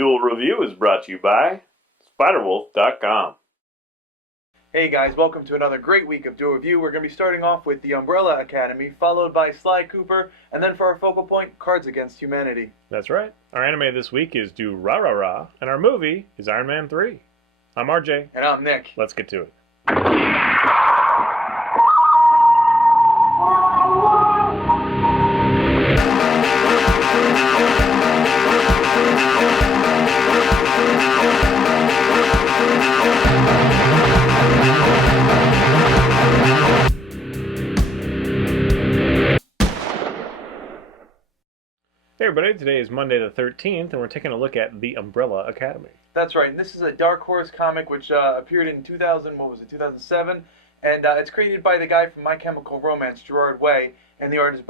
Duel Review is brought to you by SpiderWolf.com. Hey guys, welcome to another great week of Duel Review. We're going to be starting off with The Umbrella Academy, followed by Sly Cooper, and then for our focal point, Cards Against Humanity. That's right. Our anime this week is Do Ra Ra Ra, and our movie is Iron Man 3. I'm RJ. And I'm Nick. Let's get to it. Hey everybody, today is Monday the 13th, and we're taking a look at The Umbrella Academy. That's right, and this is a Dark Horse comic which appeared in 2007, and it's created by the guy from My Chemical Romance, Gerard Way, and the art is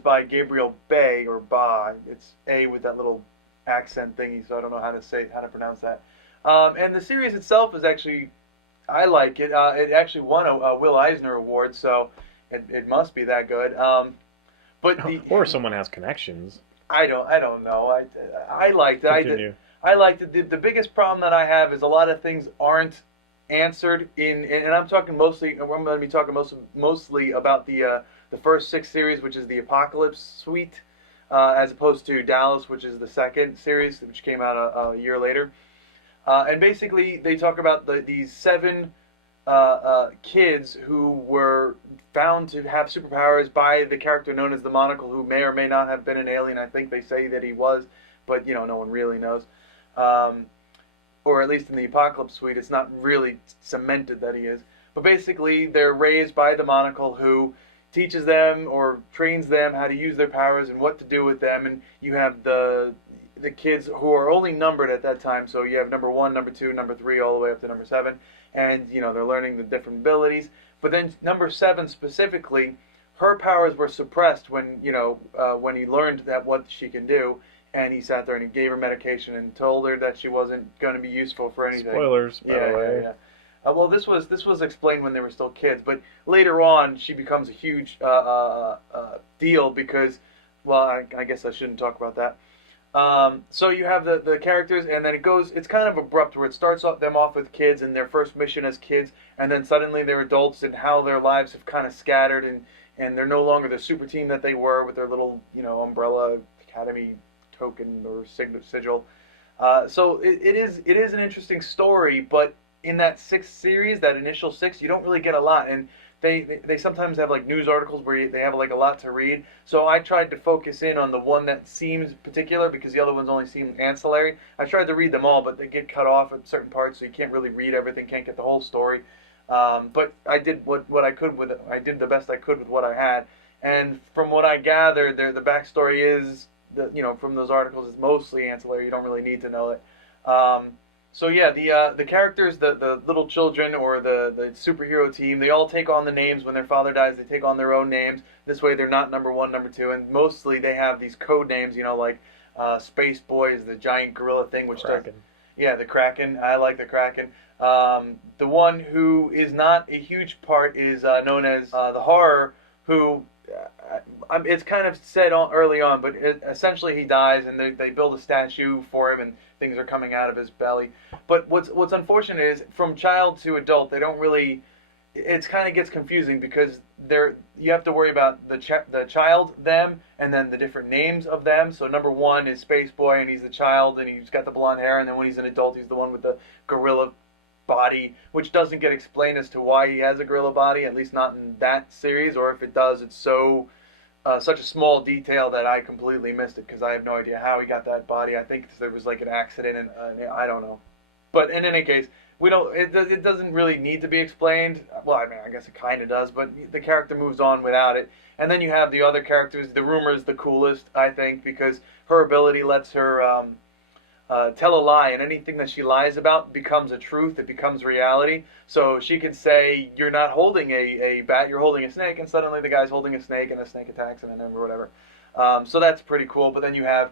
by Gabriel Bay, or Ba. It's A with that little accent thingy, so I don't know how to pronounce that. And the series itself is actually, I like it. It actually won a Will Eisner Award, so it must be that good. Or someone has connections. I don't know. I liked it. Continue. I liked it. The biggest problem that I have is a lot of things aren't answered and I'm talking mostly. I'm going to be talking mostly about the first 6 series, which is the Apocalypse Suite, as opposed to Dallas, which is the second series, which came out a year later. And basically, they talk about these 7 kids who were found to have superpowers by the character known as the Monocle, who may or may not have been an alien. I think they say that he was, but no one really knows. Or at least in the Apocalypse Suite, it's not really cemented that he is. But basically, they're raised by the Monocle, who teaches them or trains them how to use their powers and what to do with them. And you have the kids who are only numbered at that time. So you have number 1, number 2, number 3, all the way up to number 7. And, they're learning the different abilities. But then number 7 specifically, her powers were suppressed when he learned that what she can do. And he sat there and he gave her medication and told her that she wasn't going to be useful for anything. Spoilers, by the way. Yeah. Well, this was explained when they were still kids. But later on, she becomes a huge deal because, well, I guess I shouldn't talk about that. So you have the characters, and then it's kind of abrupt, where it starts them off with kids and their first mission as kids, and then suddenly they're adults, and how their lives have kind of scattered, and they're no longer the super team that they were with their little, Umbrella Academy token or sigil. So it is an interesting story, but in that 6th series, that initial 6, you don't really get a lot, and they sometimes have like news articles where they have like a lot to read. So I tried to focus in on the one that seems particular, because the other ones only seem ancillary. I tried to read them all, but they get cut off at certain parts, so you can't really read everything, can't get the whole story. But I did what I could with it. I did the best I could with what I had. And from what I gathered, the backstory is from those articles is mostly ancillary. You don't really need to know it. So yeah, the characters, the little children, or the superhero team, they all take on the names when their father dies. They take on their own names. This way, they're not number 1, number 2, and mostly they have these code names. Like Space Boy is the giant gorilla thing, which Kraken. The Kraken. I like the Kraken. The one who is not a huge part is known as the Horror, who. It's kind of said early on, but essentially he dies, and they build a statue for him, and things are coming out of his belly. But what's unfortunate is, from child to adult, they don't really. It kind of gets confusing, because you have to worry about the child, them, and then the different names of them. So number 1 is Space Boy, and he's the child, and he's got the blonde hair, and then when he's an adult, he's the one with the gorilla body, which doesn't get explained as to why he has a gorilla body, at least not in that series, or if it does, it's such a small detail that I completely missed it, because I have no idea how he got that body. I think there was like an accident, and I don't know. But in any case, it doesn't really need to be explained. Well, I mean, I guess it kind of does, but the character moves on without it. And then you have the other characters. The Rumor is the coolest, I think, because her ability lets her tell a lie, and anything that she lies about becomes a truth. It becomes reality. So she could say, you're not holding a bat, you're holding a snake, and suddenly the guy's holding a snake, and the snake attacks him, or whatever. So that's pretty cool. But then you have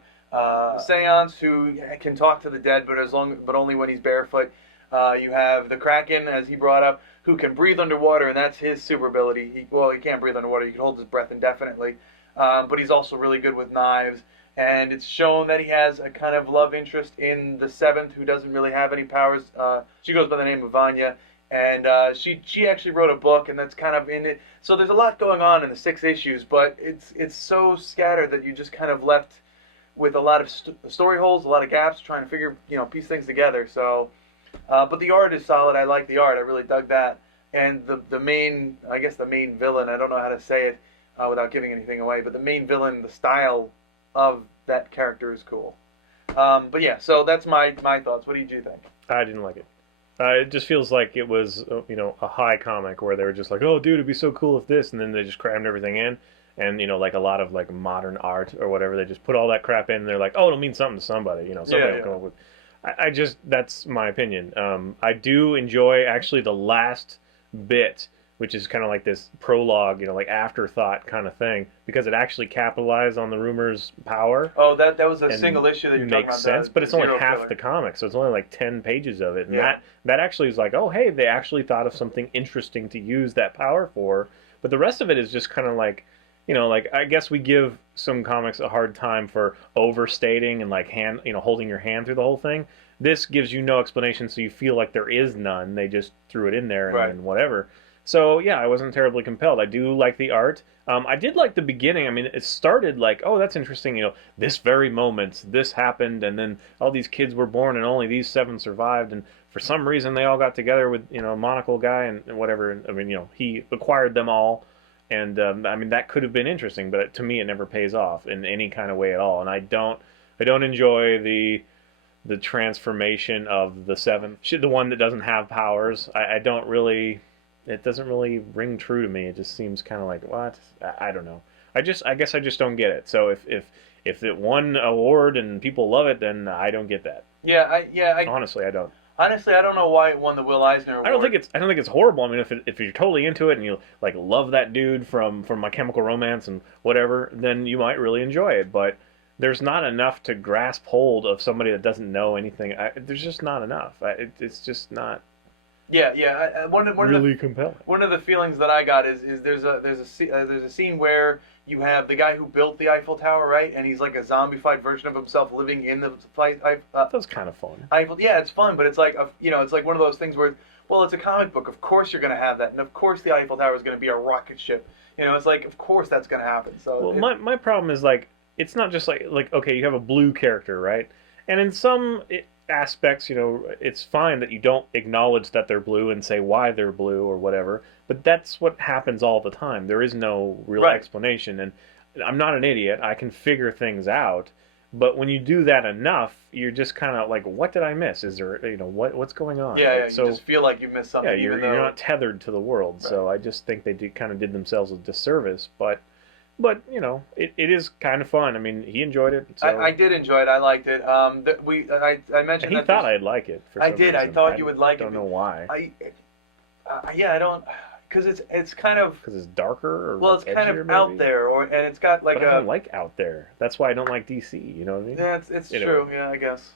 Seance, who can talk to the dead, but only when he's barefoot. You have the Kraken, as he brought up, who can breathe underwater, and that's his super ability. He can't breathe underwater. He can hold his breath indefinitely. But he's also really good with knives. and it's shown that he has a kind of love interest in the seventh, who doesn't really have any powers. She goes by the name of Vanya, and she actually wrote a book, and that's kind of in it. So there's a lot going on in the 6 issues, but it's so scattered that you just kind of left with a lot of story holes, a lot of gaps, trying to piece things together. So, but the art is solid. I like the art. I really dug that. And the main, I guess the main villain, I don't know how to say it without giving anything away, but the main villain, the style of that character is cool. But yeah, so that's my thoughts. What did you think? I didn't like it. It just feels like it was, a high comic where they were just like, oh, dude, it'd be so cool if this, and then they just crammed everything in. And, like a lot of like modern art or whatever, they just put all that crap in and they're like, oh, it'll mean something to somebody, somebody will come up with. I just, that's my opinion. I do enjoy actually the last bit, which is kind of like this prologue, like afterthought kind of thing, because it actually capitalized on the rumor's power. Oh, that was a single issue that you're talking about. Makes sense, but it's only half the comic, so it's only like 10 pages of it. And that actually is like, oh, hey, they actually thought of something interesting to use that power for. But the rest of it is just kind of like, I guess we give some comics a hard time for overstating and like holding your hand through the whole thing. This gives you no explanation, so you feel like there is none. They just threw it in there and then whatever. So yeah, I wasn't terribly compelled. I do like the art. I did like the beginning. I mean, it started like, oh, that's interesting. This very moment, this happened, and then all these kids were born, and only these 7 survived, and for some reason they all got together with monocle guy and whatever. And, I mean, he acquired them all. And I mean, that could have been interesting, but to me, it never pays off in any kind of way at all. And I don't enjoy the transformation of the 7th, the one that doesn't have powers. I don't really. It doesn't really ring true to me. It just seems kind of like, what? I don't know. I guess I just don't get it. So if it won an award and people love it, then I don't get that. Honestly, I don't. Honestly, I don't know why it won the Will Eisner Award. I don't think it's horrible. I mean, if you're totally into it and you like love that dude from My Chemical Romance and whatever, then you might really enjoy it. But there's not enough to grasp hold of somebody that doesn't know anything. There's just not enough. It's just not. Yeah. One of the feelings that I got is there's a scene where you have the guy who built the Eiffel Tower, right? And he's like a zombified version of himself living in the that was kind of fun. Yeah, it's fun, but it's like it's like one of those things where, well, it's a comic book. Of course you're going to have that, and of course the Eiffel Tower is going to be a rocket ship. It's like, of course that's going to happen. So well, my problem is like, it's not just like okay, you have a blue character, right? And in some aspects, it's fine that you don't acknowledge that they're blue and say why they're blue or whatever, but that's what happens all the time. There is no real explanation, and I'm not an idiot. I can figure things out, but when you do that enough, you're just kind of like, what did I miss? Is there, what's going on? Yeah, so, you just feel like you missed something. Yeah, you're not tethered to the world, so I just think they did themselves a disservice, but it is kind of fun. I mean, he enjoed it. So. I did enjoy it. I liked it. I mentioned he thought I'd like it. For some reason. I thought you would like it. I don't know why. I don't, because it's kind of. Because it's darker. Or well, it's kind of maybe? Out there, and it's got like. But I don't like out there. That's why I don't like DC. You know what I mean? Yeah, it's true. Yeah, I guess.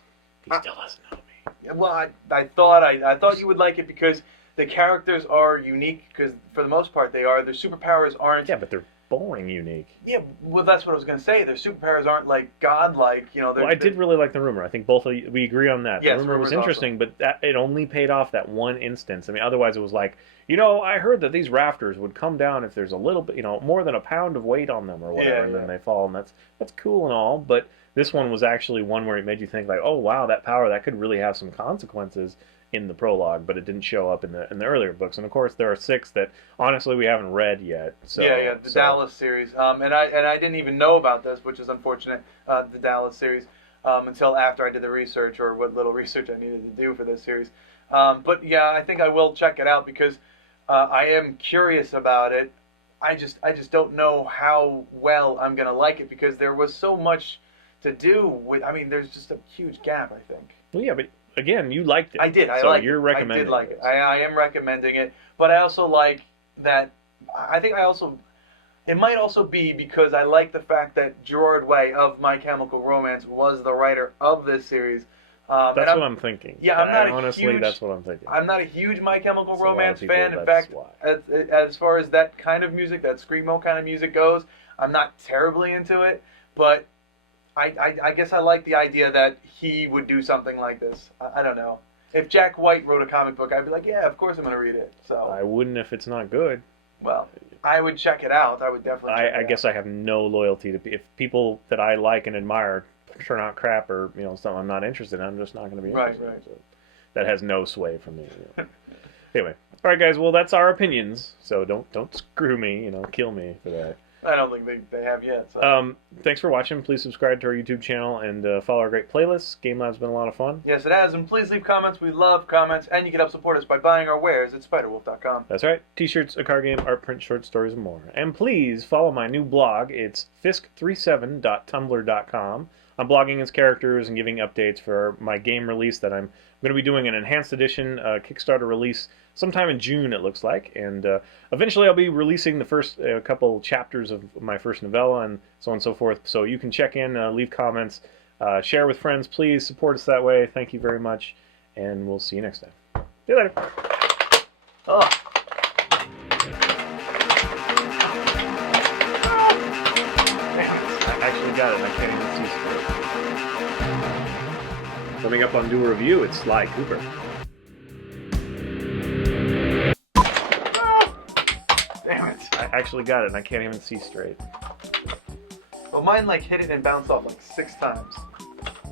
He still doesn't know me. Well, I thought you would like it because the characters are unique. Because for the most part, they are. Their superpowers aren't. Yeah, but they're boring unique. Yeah, well, that's what I was going to say. Their superpowers aren't like godlike, Well, I did really like the rumor. I think both of you, we agree on that. Yes, the rumor was interesting, awesome. But it only paid off that one instance. I mean, otherwise it was like, I heard that these rafters would come down if there's a little bit, more than a pound of weight on them or whatever, and then they fall, and that's cool and all. But this one was actually one where it made you think like, oh wow, that power that could really have some consequences in the prologue, but it didn't show up in the earlier books. And of course, there are 6 that honestly we haven't read yet. So the Dallas series. And I didn't even know about this, which is unfortunate. The Dallas series until after I did the research, or what little research I needed to do for this series. But yeah, I think I will check it out because I am curious about it. I just don't know how well I'm gonna like it because there was so much to do with. I mean, there's just a huge gap. I think. Well, yeah, but. Again, you liked it. I did. So you're recommending it. I did like it. I am recommending it. But I also like that. I think it might also be because I like the fact that Gerard Way of My Chemical Romance was the writer of this series. That's what I'm thinking. Yeah, honestly, that's what I'm thinking. I'm not a huge My Chemical Romance fan. In fact, as far as that kind of music, that screamo kind of music goes, I'm not terribly into it. But I guess I like the idea that he would do something like this. I don't know. If Jack White wrote a comic book, I'd be like, yeah, of course I'm going to read it. So I wouldn't if it's not good. Well, I would check it out. I would definitely check it out. I guess I have no loyalty to if people that I like and admire turn out crap or something I'm not interested in. I'm just not going to be interested. Right. So that has no sway from me. Anyway, all right, guys. Well, that's our opinions. So don't screw me. Kill me for that. I don't think they have yet. So. Thanks for watching. Please subscribe to our YouTube channel and follow our great playlists. Game Lab's been a lot of fun. Yes, it has. And please leave comments. We love comments. And you can help support us by buying our wares at spiderwolf.com. That's right. T-shirts, a card game, art print, short stories, and more. And please follow my new blog. It's fisk37.tumblr.com. I'm blogging as characters and giving updates for my game release that I'm going to be doing an enhanced edition Kickstarter release sometime in June, it looks like. And eventually I'll be releasing the first couple chapters of my first novella and so on and so forth. So you can check in, leave comments, share with friends. Please support us that way. Thank you very much. And we'll see you next time. See you later. Oh. I actually got it and I can't even see straight. Coming up on Do a Review, it's Sly Cooper. Damn it. I actually got it and I can't even see straight. Well, mine hit it and bounced off 6 times.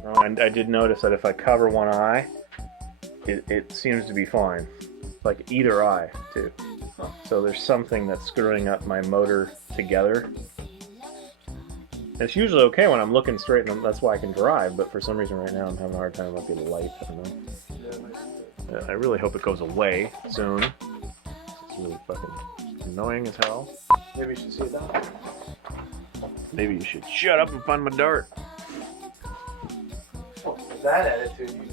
Oh, and I did notice that if I cover one eye, it seems to be fine. Like either eye, too. Huh. So there's something that's screwing up my motor together. It's usually okay when I'm looking straight, and that's why I can drive, but for some reason right now I'm having a hard time with the light. I don't know. I really hope it goes away soon. It's really fucking annoying as hell. Maybe you should see it now. Maybe you should shut up and find my dart. Well, with that attitude, you